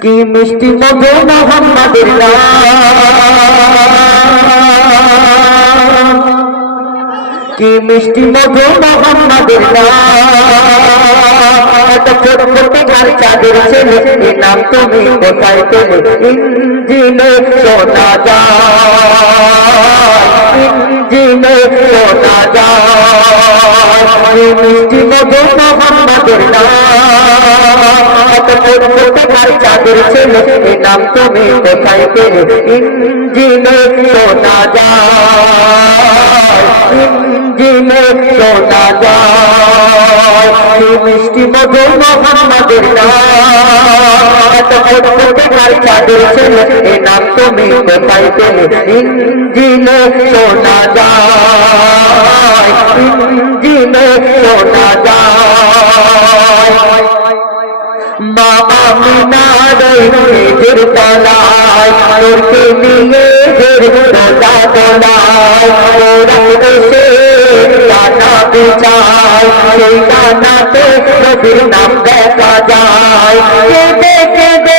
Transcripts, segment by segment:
কি মিষ্টি মধু মোহাম্মদের কি মিষ্টি মধু মোহাম্মদের ছোট ছোট গান চাঁদের ছেলে নাম তুমি কোথায় পেলে ইঞ্জিনে শোনা যায় ইঞ্জিনে শোনা কি মিষ্টি মধু মোহাম্মদের ছোট গান চাঁদের ছেলে নাম তুমি কোথায় পেলে? ইঞ্জিনে শোনা যায়, ইঞ্জিনে শোনা যায়। মিষ্টি মধু মোহাম্মদের নাম? চাঁদের ছেলে নাম তুমি কোথায় পেলে? ইঞ্জিনে শোনা যায় নিজের তলায় তোরকে নিয়ে দের রোজা দোলায় ওরা দেশে দানা বিচায় সেই দানাতে নবীর নাম দেখা যায়। কেঁদে কেঁদে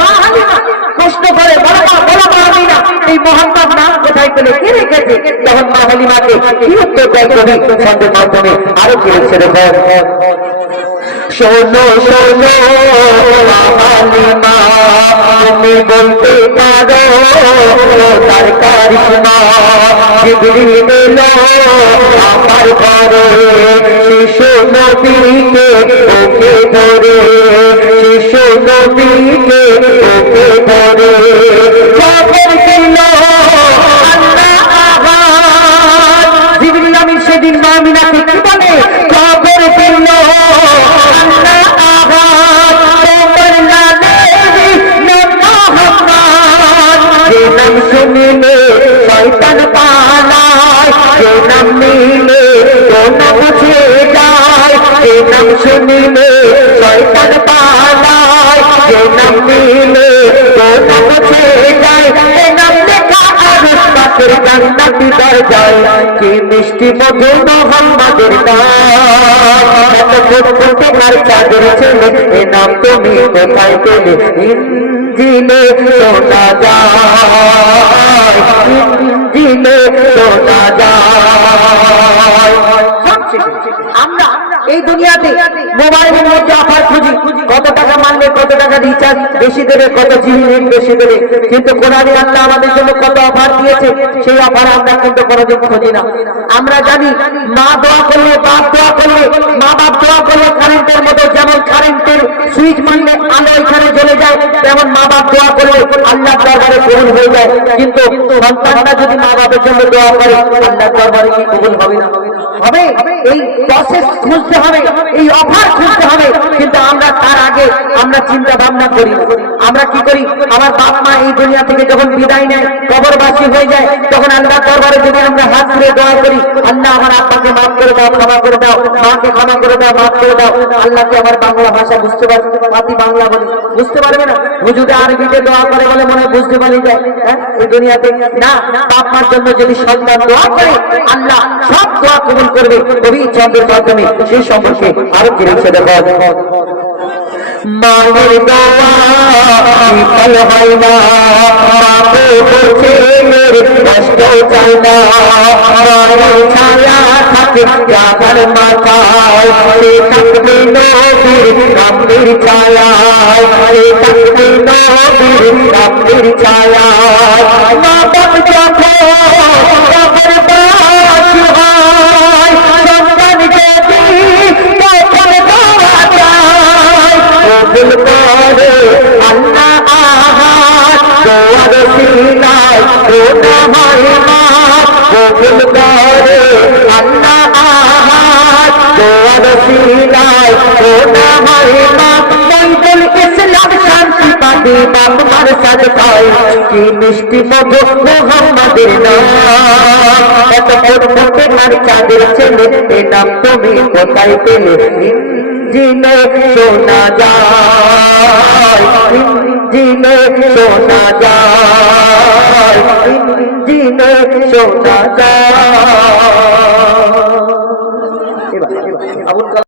মা হালিমা প্রশ্ন করে বলো মা বলো মা হালিমা এই মোহাম্মদ নাম কোথায় পেলে কে রেখেছে তখন মা হালিমাকে কি উত্তর দেয় কবি ছন্দের মাধ্যমে আরও কি হচ্ছে দেখো শোনো শোনো হালিমা তুমি বলতে পারো তার কারিশমা জিবরিল এলো আমার ঘরে শিশু নবীকে ওকে ধরে। শিশু নবীকে ওকে ধরে সেদিন মামিনাকে কি বলে? তোমার লালেরি নাম শুনিলে শয়তান পালায় নাম শুনিলে শয়তান পালায় যে নাম নিলে কোন বুঝে যায়। এ নাম লেখা আরশ পাকের জান্নাতি দরজায় কি মিষ্টি মধু মোহাম্মদের নাম এত ফুটফুট কার চাঁদের ছেলে, এ নাম তুমি কোথায় পেলে? ইঞ্জিনে শোনা যায় ইঞ্জিনে শোনা যায়। এই দুনিয়াতে মোবাইলের মধ্যে অফার খুঁজি, কত টাকা মানলে কত টাকা রিচার্জ বেশি দেবে, কত জিবি নেট বেশি দেবে। কিন্তু কোরআনে আল্লাহ আমাদের জন্য কত অফার দিয়েছে, সেই অফার আমরা কিন্তু কোনোদিন খুঁজি না। আমরা জানি, মা দোয়া করলে, বাপ দোয়া করলে মা বাপ দোয়া করলে কারেন্টের মতো, যেমন কারেন্টের সুইচ মারলে আলো এখানে জ্বলে যায়, তেমন মা বাপ দোয়া করলে আল্লাহ দরবারে কবুল হয়ে যায়। কিন্তু সন্তানরা যদি মা বাপের জন্য দোয়া করে আল্লাহ দরবারে কি কবুল হবে না? হবে, এই প্রসেস খুঁজতে হবে, এই অফার খুঁজতে হবে। কিন্তু আমরা তার আগে আমরা চিন্তা ভাবনা করি। আমরা কি করি? আমার বাপ মা এই দুনিয়া থেকে যখন বিদায় নেয়, কবরবাসী হয়ে যায়, তখন আল্লাহ দরবারে যদি আমরা হাত তুলে দোয়া করি, আল্লাহ আমার আব্বাকে মাফ করে দাও, ক্ষমা করে দাও, মাকে ক্ষমা করে দাও, মাফ করে দাও। আল্লাহকে আমার বাংলা ভাষা বুঝতে পারবে পাতি বাংলা বলে। বুঝতে পারবে না? হুজুরে আরবিতে দোয়া করে বলে মনে বুঝতে পারি যায়। হ্যাঁ এই দুনিয়াতে না, বাপ মার জন্য যদি সন্তান দোয়া করে, আল্লাহ সব দোয়া কবুল করবে কবি চন্দ্রের মাধ্যমে সেই সম্পর্কে আরও কি রয়েছে দেখো? মায়ের দোয়া হয় না। ছায়া। করে আল্লাহ আহার তোমার সিনায় খোদা মহিমা কবুল করে আল্লাহ আহার তোমার সিনায় খোদা মহিমা মঙ্গল ইসলাম শান্তি পাবে মিষ্টি মধু মোহাম্মদের নাম এত আর চাঁদের ছেলে নাম তুমি কোথায় পেলে ইঞ্জিনে সোনা যায় ইঞ্জিনে সোনা যায় ইঞ্জিনে সোনা যায়